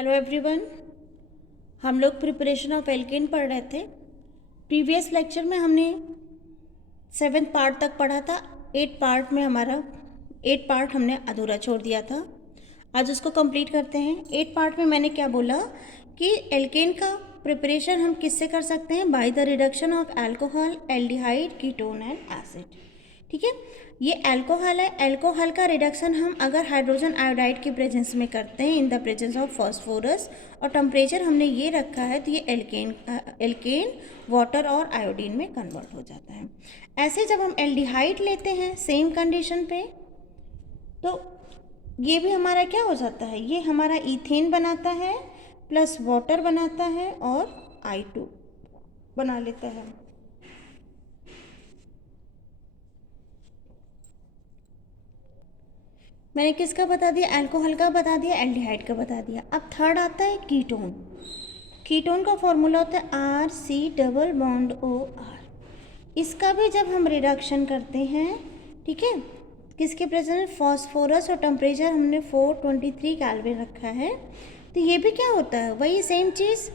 Hello everyone. हम लोग preparation of alkene पढ़ रहे थे। प्रीवियस लेक्चर में हमने 7th पार्ट तक पढ़ा था। 8 पार्ट हमने अधूरा छोड़ दिया था। आज उसको कंप्लीट करते हैं। 8 पार्ट में मैंने क्या बोला कि एल्केन का प्रिपरेशन हम किससे कर सकते हैं? By the reduction of alcohol, aldehyde, ketone and acid. ठीक है, ये अल्कोहल है। अल्कोहल का रिडक्शन हम अगर हाइड्रोजन आयोडाइड के प्रेजेंस में करते हैं, in the presence of phosphorus, और टेम्परेचर हमने ये रखा है, तो ये एल्केन वाटर और आयोडीन में कन्वर्ट हो जाता है। ऐसे जब हम एल्डिहाइड लेते हैं सेम कंडीशन पे, तो ये भी हमारा क्या हो जाता है? ये हमारा इथेन बनाता है प्लस वाटर बनाता है और I2 बना लेता है। मैंने किसका बता दिया? अल्कोहल का बता दिया, एल्डिहाइड का बता दिया। अब थर्ड आता है कीटोन। कीटोन का फॉर्मूला होता है RC⋯OR। इसका भी जब हम रिडक्शन करते हैं, ठीक है, किसके प्रेजेंट? फॉस्फोरस, और टेम्परेचर हमने 423 केल्विन रखा है, तो ये भी क्या होता है? वही सेम चीज़,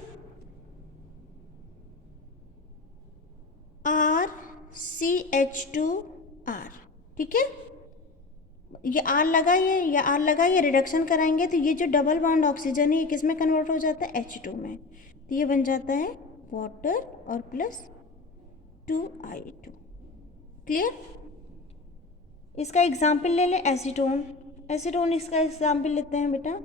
RCH2R। ठीक है, ये आर लगाइए, या आर लगाइए, रिडक्शन कराएंगे तो ये जो डबल बॉन्ड ऑक्सीजन है ये किस में कन्वर्ट हो जाता है? H2 में। तो ये बन जाता है वाटर और प्लस 2I2। क्लियर? इसका एग्जाम्पल ले लें, एसीटोन। एसीटोन इसका एग्जाम्पल लेते हैं बेटा।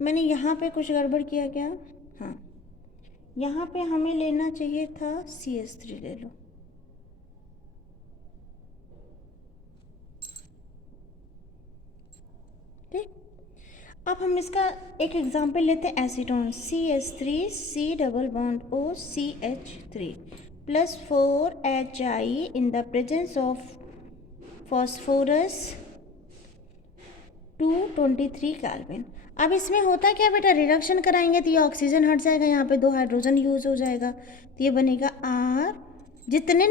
मैंने यहाँ पे कुछ गड़बड़ किया क्या? हाँ, यहाँ पे हमें लेना चाहिए था CH3। ले लो। ठीक, अब हम इसका एक एग्जाम्पल लेते हैं, acetone. CH3C⋯OCH3 plus 4HI in the presence of phosphorus 223 kelvin. अब इसमें होता क्या बेटा? रिडक्शन कराएंगे तो ये ऑक्सीजन हट जाएगा, यहाँ पे 2 हाइड्रोजन यूज हो जाएगा, तो ये बनेगा R। जितने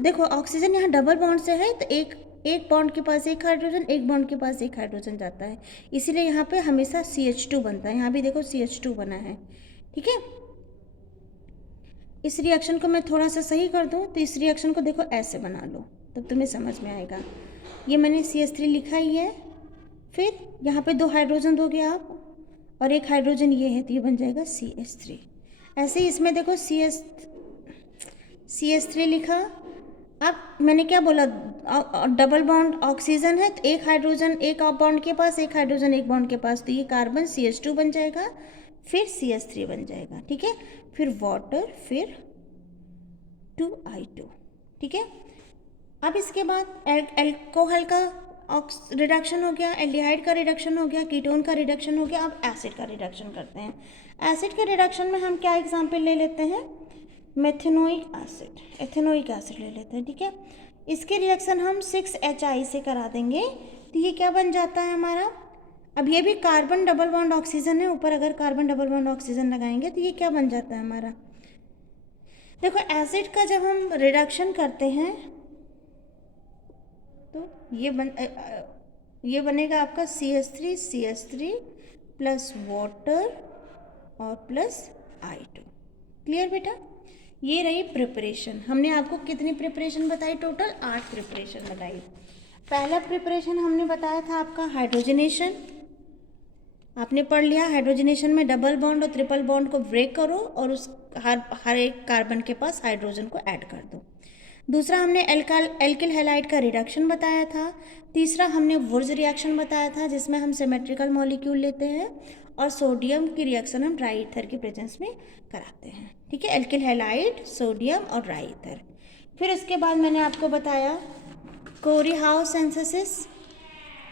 देखो ऑक्सीजन यहाँ डबल बॉन्ड से है, तो एक बॉन्ड के पास एक हाइड्रोजन, एक बॉन्ड के पास एक हाइड्रोजन जाता है, इसीलिए यहाँ पे हमेशा CH2 बनता है। यहाँ भी देखो CH2 बना है। ठीक है, इस रिएक्शन को मैं थोड़ा सा सही कर दूँ, तो इस रिएक्शन को देखो ऐसे बना लो, तब तुम्हें समझ में आएगा। ये मैंने CH3 लिखा ही है, फिर यहाँ पे 2 हाइड्रोजन दोगे आप, और एक हाइड्रोजन ये है, तो ये बन जाएगा CH3। ऐसे ही इसमें देखो CH3 लिखा। अब मैंने क्या बोला? डबल बॉन्ड ऑक्सीजन है, तो एक हाइड्रोजन एक बॉन्ड के पास, एक हाइड्रोजन एक बॉन्ड के पास, तो ये कार्बन CH2 बन जाएगा, फिर CH3 बन जाएगा। ठीक है, फिर वाटर, फिर 2I2। ठीक है, अब इसके बाद अल्कोहल का रिडक्शन हो गया, एल्डिहाइड का रिडक्शन हो गया, कीटोन का रिडक्शन हो गया। अब एसिड का रिडक्शन करते हैं। एसिड के रिडक्शन में हम क्या एग्जाम्पल ले लेते हैं? मेथेनोइक एसिड, एथेनोइक एसिड ले लेते हैं। ठीक है, इसके रिएक्शन हम 6HI से करा देंगे, तो ये क्या बन जाता है हमारा? अब ये भी कार्बन डबल बॉन्ड ऑक्सीजन है, ऊपर अगर कार्बन डबल बॉन्ड ऑक्सीजन लगाएंगे तो ये क्या बन जाता है हमारा? देखो एसिड का जब हम रिडक्शन करते हैं तो ये बनेगा आपका CH3 प्लस वाटर और प्लस I2। क्लियर बेटा? ये रही प्रिपरेशन। हमने आपको कितनी प्रिपरेशन बताई? टोटल 8 प्रिपरेशन बताई। पहला प्रिपरेशन हमने बताया था आपका हाइड्रोजनेशन। आपने पढ़ लिया, हाइड्रोजनेशन में डबल बॉन्ड और ट्रिपल बॉन्ड को ब्रेक करो और उस हर एक कार्बन के पास हाइड्रोजन को ऐड कर दो। दूसरा हमने एल्किल हैलाइड का रिडक्शन बताया था। तीसरा हमने वुर्ज रिएक्शन बताया था, जिसमें हम सिमेट्रिकल मॉलिक्यूल लेते हैं और सोडियम की रिएक्शन हम ड्राई ईथर के प्रेजेंस में कराते हैं। ठीक है, एल्किल हैलाइड, सोडियम और ड्राई ईथर। फिर उसके बाद मैंने आपको बताया कोरी हाउस सिंथेसिस।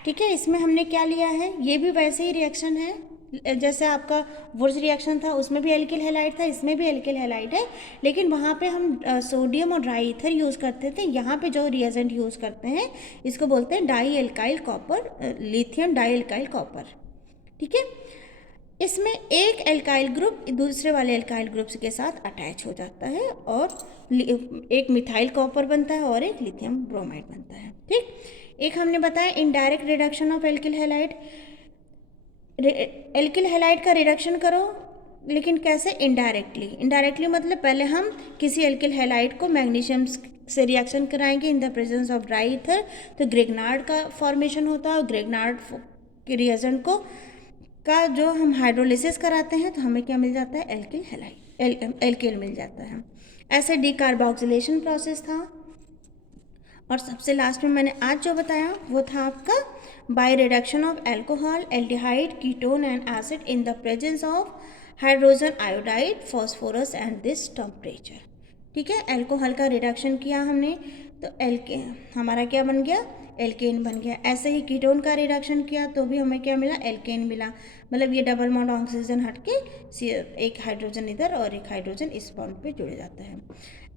ठीक है, इसमें हमने क्या लिया है? ये भी वैसे ही रिएक्शन है जैसे आपका वुर्ज रिएक्शन था, उसमें भी एल्किल हैलाइड था, इसमें भी एल्किल हैलाइड है, लेकिन वहाँ पे हम सोडियम और ड्राई ईथर यूज़ करते थे। यहाँ पे जो रिएजेंट यूज़ करते हैं इसको बोलते हैं di alkyl copper, lithium di alkyl copper. ठीक है, इसमें एक एल्काइल ग्रुप दूसरे वाले एल्काइल ग्रुप के साथ अटैच हो जाता है और एक मिथाइल कॉपर बनता है और एक लिथियम ब्रोमाइड बनता है। ठीक, एक हमने बताया indirect reduction of alkyl halide. Alkyl halide का रिडक्शन करो, लेकिन कैसे? इनडायरेक्टली। इनडायरेक्टली मतलब पहले हम किसी एल्किल हैलाइड को मैग्नीशियम से रिएक्शन कराएंगे in the presence of dry ether, तो ग्रेगनार्ड का फॉर्मेशन होता है, और ग्रेगनार्ड के रिएजेंट को का जो हम हाइड्रोलिसिस कराते हैं तो हमें क्या मिल जाता है? एल्किल हैलाइड, एल्किल मिल जाता है। ऐसे डीकार्बोक्सिलेशन प्रोसेस था। और सबसे लास्ट में मैंने आज जो बताया वो था आपका by reduction of alcohol, aldehyde, ketone and acid in the presence of hydrogen iodide, phosphorus and this temperature. ठीक है, अल्कोहल का रिडक्शन किया हमने तो हमारा क्या बन गया? एल्केन बन गया। ऐसे ही कीटोन का रिडक्शन किया तो भी हमें क्या मिला? एल्केन मिला। मतलब ये डबल बॉन्ड ऑक्सीजन हट के एक हाइड्रोजन इधर और एक हाइड्रोजन इस बॉन्ड पे जुड़ जाता है।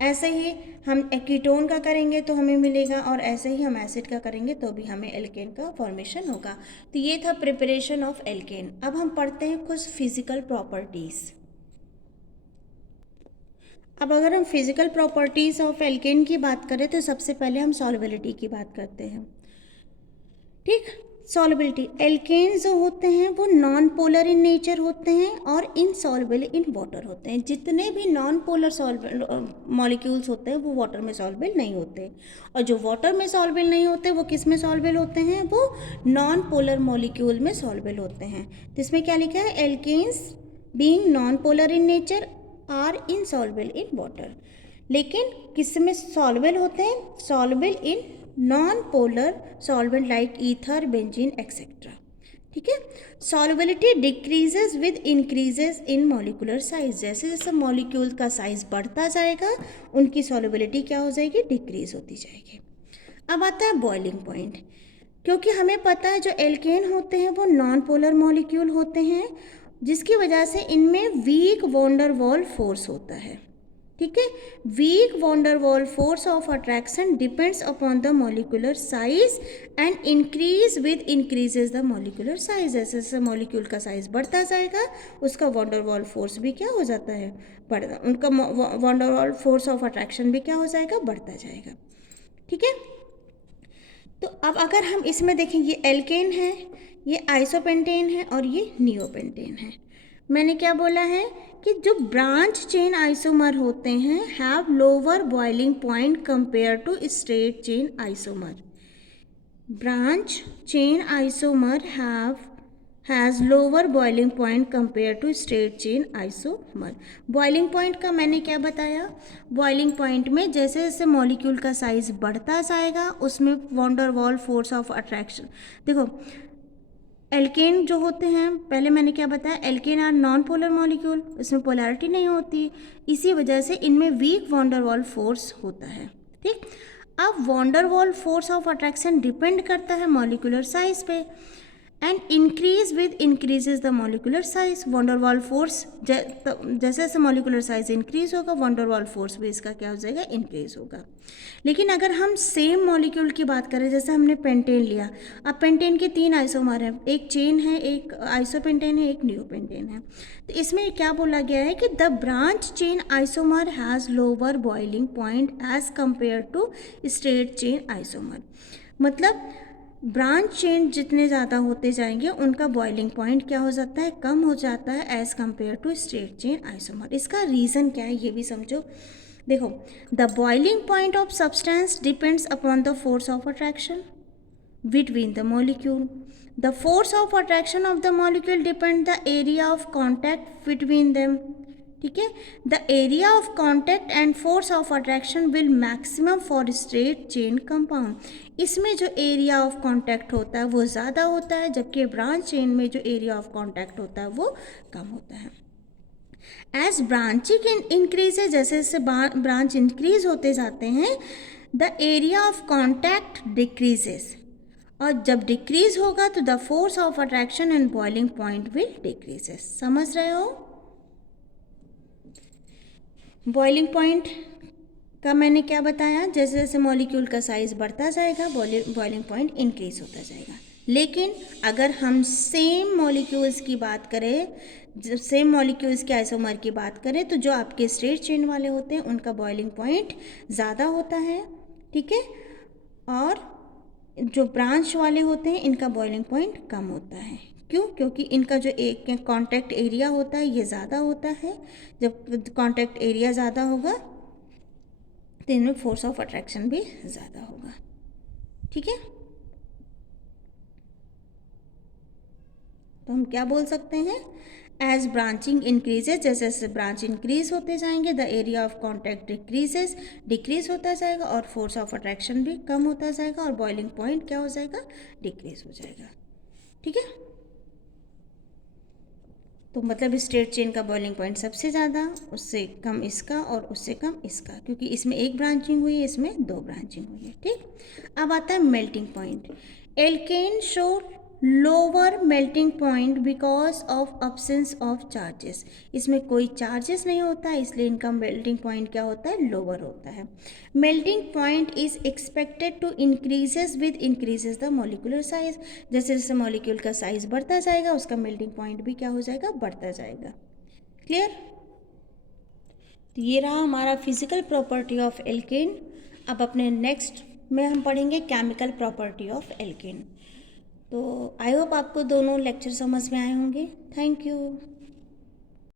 ऐसे ही हम कीटोन का करेंगे तो हमें मिलेगा, और ऐसे ही हम एसिड का करेंगे तो भी हमें एल्केन का फॉर्मेशन होगा। तो ये था प्रिपरेशन ऑफ एल्केन। अब हम पढ़ते हैं कुछ फिजिकल प्रॉपर्टीज़। अब अगर हम फिजिकल प्रॉपर्टीज़ ऑफ एल्केन की बात करें तो सबसे पहले हम सॉल्युबिलिटी की बात करते हैं। ठीक, सॉल्युबिलिटी। एल्केन्स जो होते हैं वो नॉन पोलर इन नेचर होते हैं और इनसॉल्युबल इन वाटर होते हैं। जितने भी नॉन पोलर मॉलिक्यूल्स होते हैं वो वाटर में सॉल्युबल नहीं होते, और जो वाटर में सॉल्युबल नहीं होते वो किस में सॉल्युबल होते हैं? वो नॉन पोलर मॉलिक्यूल में सॉल्युबल होते हैं। तो इसमें क्या लिखा है? Alkenes being non polar in nature are insoluble in water. लेकिन किस में सॉल्युबल होते हैं? Soluble in non polar solvent like ether, benzene etcetera. ठीक है, solubility decreases with increases in molecular size. जैसे जैसे मॉलिक्यूल का साइज बढ़ता जाएगा उनकी सॉल्युबिलिटी क्या हो जाएगी? डिक्रीज होती जाएगी। अब आता है बॉइलिंग पॉइंट। क्योंकि हमें पता है जो एल्केन होते हैं वो नॉन पोलर मॉलिक्यूल होते हैं, जिसकी वजह से इनमें वीक वॉन्डर वॉल फोर्स होता है। ठीक है, weak van der Waal force of attraction depends upon the molecular size and increase with increases the molecular size. जैसे जैसे मॉलिक्यूल का साइज बढ़ता जाएगा उसका वॉन्डर वॉल फोर्स भी क्या हो जाता है? बढ़ता। उनका van der Waal force of attraction भी क्या हो जाएगा? बढ़ता जाएगा। ठीक है, तो अब अगर हम इसमें देखें, ये एल्केन है, ये आइसोपेंटेन है और ये नियोपेंटेन है। मैंने क्या बोला है कि जो ब्रांच चेन आइसोमर होते हैं have lower boiling point compare to straight chain isomer. Branch chain isomer has lower boiling point compare to straight chain isomer. Boiling point का मैंने क्या बताया? बॉइलिंग पॉइंट में जैसे जैसे मॉलिक्यूल का साइज बढ़ता जाएगा उसमें van der Waal force of attraction. देखो, एल्केन जो होते हैं, पहले मैंने क्या बताया? Alkane are non polar molecule, इसमें पोलैरिटी नहीं होती, इसी वजह से इनमें वीक वॉन्डर वॉल फोर्स होता है। ठीक, अब van der Waal force of attraction depend करता है मॉलिक्यूलर साइज पे, and increase with increases the molecular size. Van der Waal force जैसे जैसे मॉलिक्यूलर साइज इंक्रीज होगा वॉन्डर वॉल फोर्स भी इसका क्या हो जाएगा? इंक्रीज होगा। लेकिन अगर हम सेम मॉलिक्यूल की बात करें, जैसे हमने पेंटेन लिया, अब पेंटेन के 3 आइसोमर हैं, एक चेन है, एक आइसोपेंटेन है, एक नियोपेंटेन है। तो इसमें क्या बोला गया है कि the branch chain isomer has lower boiling point as compare to straight chain isomer. मतलब ब्रांच चेन जितने ज़्यादा होते जाएंगे उनका बॉइलिंग पॉइंट क्या हो जाता है? कम हो जाता है as compare to straight chain isomer. इसका रीज़न क्या है ये भी समझो। देखो, the boiling point of substance depends upon the force of attraction between the molecule. The force of attraction of the molecule depend the area of contact between them. ठीक है, the area of contact and force of attraction will maximum for straight chain compound. इसमें जो area of contact होता है वो ज़्यादा होता है, जबकि branch chain में जो area of contact होता है वो कम होता है। एज ब्रांचिंग इंक्रीजेज, जैसे जैसे ब्रांच इंक्रीज होते जाते हैं the area of contact decreases, और जब डिक्रीज होगा तो the force of attraction and boiling point will decreases. समझ रहे हो? बॉइलिंग पॉइंट का मैंने क्या बताया? जैसे जैसे मॉलिक्यूल का साइज बढ़ता जाएगा बॉइलिंग पॉइंट इंक्रीज होता जाएगा। लेकिन अगर हम सेम मॉलिक्यूल्स की बात करें, सेम मॉलिक्यूल्स के आइसोमर की बात करें, तो जो आपके स्ट्रेट चेन वाले होते हैं उनका बॉइलिंग पॉइंट ज़्यादा होता है। ठीक है, और जो ब्रांच वाले होते हैं इनका बॉइलिंग पॉइंट कम होता है। क्यों? क्योंकि इनका जो एक कॉन्टैक्ट एरिया होता है ये ज़्यादा होता है। जब कॉन्टैक्ट एरिया ज़्यादा होगा तो इनमें फोर्स ऑफ अट्रैक्शन भी ज़्यादा होगा। ठीक है, तो हम क्या बोल सकते हैं, एज ब्रांचिंग इंक्रीजेज, जैसे जैसे ब्रांच इंक्रीज होते जाएंगे the area of contact decrease होता जाएगा और फोर्स ऑफ अट्रैक्शन भी कम होता जाएगा और बॉइलिंग पॉइंट क्या हो जाएगा, डिक्रीज हो जाएगा। ठीक है, तो मतलब स्ट्रेट चेन का बॉइलिंग पॉइंट सबसे ज़्यादा, उससे कम इसका और उससे कम इसका, क्योंकि इसमें एक ब्रांचिंग हुई है, इसमें दो ब्रांचिंग हुई है। ठीक, अब आता है melting point. Alkane show lower melting point because of absence of charges. इसमें कोई चार्जेस नहीं होता है, इसलिए इनका मेल्टिंग पॉइंट क्या होता है, लोअर होता है। Melting point is expected to increases with increases the molecular size. जैसे जैसे मॉलिक्यूल का साइज बढ़ता जाएगा उसका मेल्टिंग पॉइंट भी क्या हो जाएगा, बढ़ता जाएगा। क्लियर? तो ये रहा हमारा फिजिकल प्रॉपर्टी ऑफ एल्केन। अब अपने नेक्स्ट में हम पढ़ेंगे केमिकल प्रॉपर्टी ऑफ एल्केन। तो आई होप आपको दोनों लेक्चर समझ में आए होंगे। Thank you.